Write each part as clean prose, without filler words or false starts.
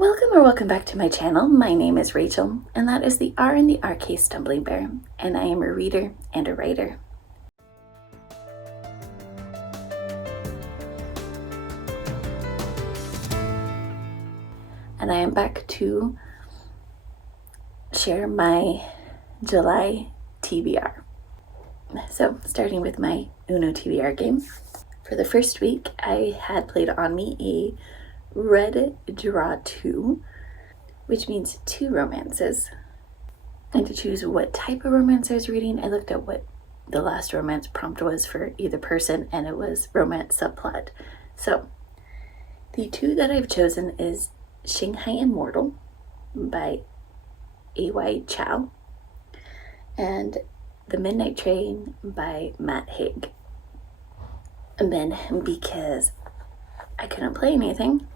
Welcome back to my channel. My name is Rachel, and that is the R in the RK Stumbling Bear, and I am a reader and a writer. And I am back to share my July TBR. So, starting with my Uno TBR game. For the first week, I had played on me a red draw 2, which means 2 romances. And to choose what type of romance I was reading, I looked at what the last romance prompt was for either person, and it was romance subplot. So the 2 that I've chosen is Shanghai Immortal by A.Y. Chow and The Midnight Train by Matt Haig. And then, because I couldn't play anything,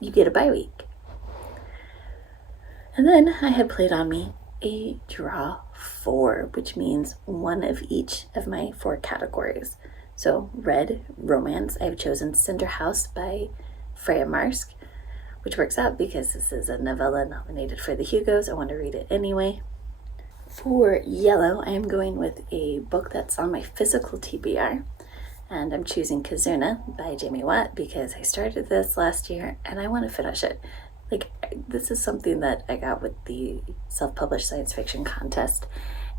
you get a bye week. And then I had played on me a draw 4, which means 1 of each of my 4 categories. So red, romance, I've chosen Cinder House by Freya Marsk, which works out because this is a novella nominated for the Hugos. I want to read it anyway. For yellow, I am going with a book that's on my physical TBR, and I'm choosing Kazuna by Jamie Watt because I started this last year and I want to finish it. This is something that I got with the self-published science fiction contest,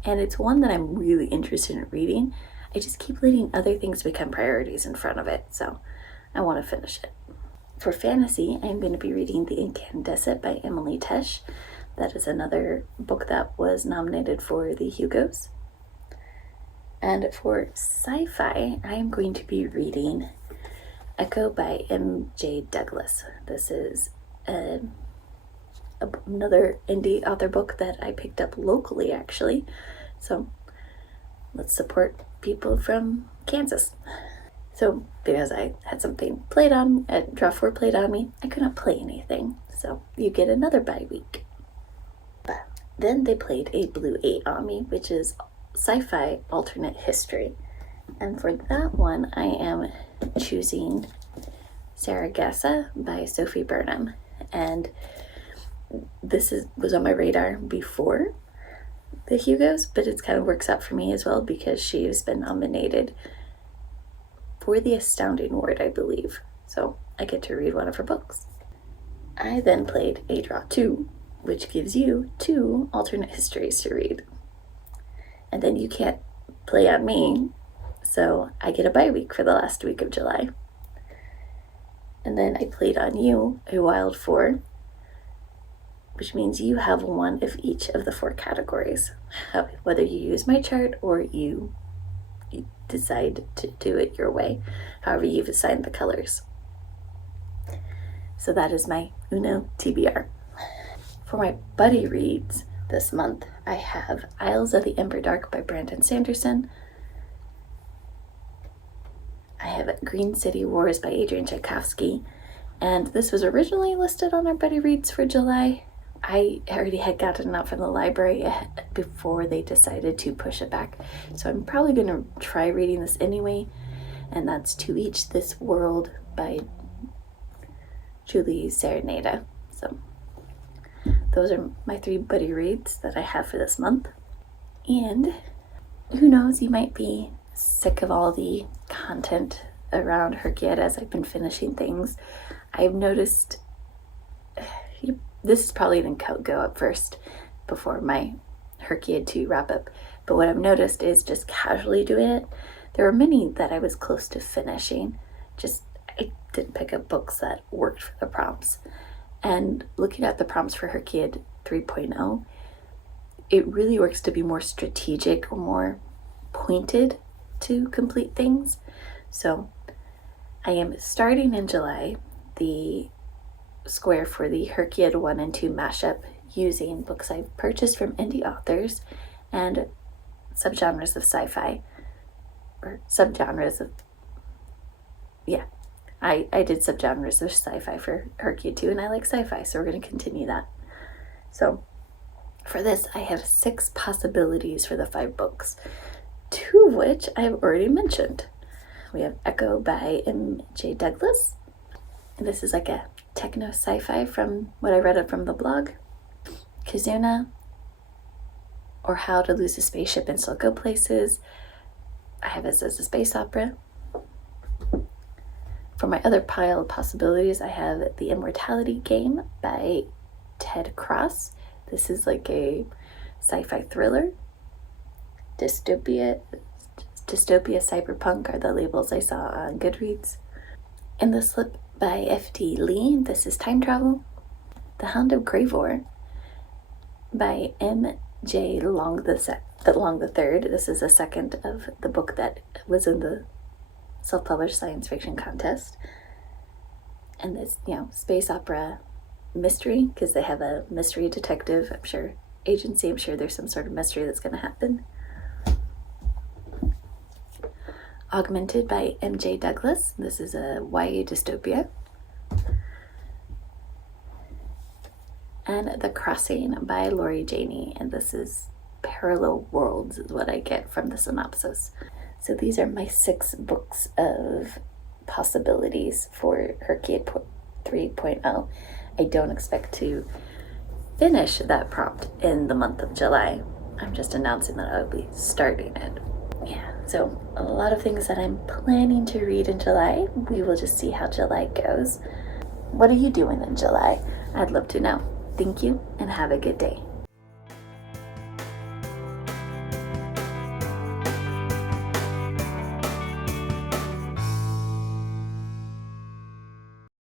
and it's one that I'm really interested in reading. I just keep letting other things become priorities in front of it, so I want to finish it. For fantasy, I'm going to be reading The Incandescent by Emily Tesh. That is another book that was nominated for the Hugos. And for sci-fi, I am going to be reading Echo by M.J. Douglas. This is another indie author book that I picked up locally, actually. So let's support people from Kansas. So because I had something played on, draw 4 played on me, I couldn't play anything. So you get another bye week. But then they played a blue 8 on me, which is sci-fi alternate history. And for that one, I am choosing Saragossa by Sophie Burnham. And this was on my radar before the Hugos, but it kind of works out for me as well because she's been nominated for the Astounding Award, I believe. So I get to read one of her books. I then played a draw 2, which gives you 2 alternate histories to read. And then you can't play on me, so I get a bye week for the last week of July. And then I played on you a wild 4, which means you have 1 of each of the 4 categories. Whether you use my chart or you decide to do it your way, however you've assigned the colors. So that is my Uno TBR. For my buddy reads this month, I have Isles of the Ember Dark by Brandon Sanderson. I have Green City Wars by Adrian Tchaikovsky, and this was originally listed on our buddy reads for July. I already had gotten it out from the library before they decided to push it back, so I'm probably going to try reading this anyway, and that's To Each This World by Julie Serenada. So those are my 3 buddy reads that I have for this month. And who knows, you might be sick of all the content around HRCYED as I've been finishing things. I've noticed this is probably going to go up first before my HRCYED 2 wrap up, but what I've noticed is just casually doing it. There were many that I was close to finishing, just I didn't pick up books that worked for the prompts. And looking at the prompts for HRCYED 3.0, it really works to be more strategic or more pointed to complete things. So I am starting in July the square for the HRCYED 1 and 2 mashup using books I've purchased from indie authors and subgenres of sci-fi, or subgenres of, yeah, I did subgenres of sci-fi for HRCYED 2, and I like sci-fi, so we're going to continue that. So for this, I have 6 possibilities for the 5 books, 2 of which I have already mentioned. We have Echo by M.J. Douglas, and this is like a techno sci-fi from what I read up from the blog. Kizuna, or How to Lose a Spaceship and Still Go Places. I have it as a space opera. For my other pile of possibilities, I have The Immortality Game by Ted Cross. This is like a sci-fi thriller. Dystopia, cyberpunk are the labels I saw on Goodreads. In the Slip by F.D. Lee. This is time travel. The Hound of Gravor by M.J. Long the Third. This is a second of the book that was in the self-published science fiction contest. And this, space opera mystery, because they have a mystery detective, agency. I'm sure there's some sort of mystery that's going to happen. Augmented by M.J. Douglas. This is a YA dystopia. And The Crossing by Lori Janey. And this is parallel worlds is what I get from the synopsis. So these are my 6 books of possibilities for HRCYED 3.0. I don't expect to finish that prompt in the month of July. I'm just announcing that I'll be starting it. Yeah, so a lot of things that I'm planning to read in July. We will just see how July goes. What are you doing in July? I'd love to know. Thank you and have a good day.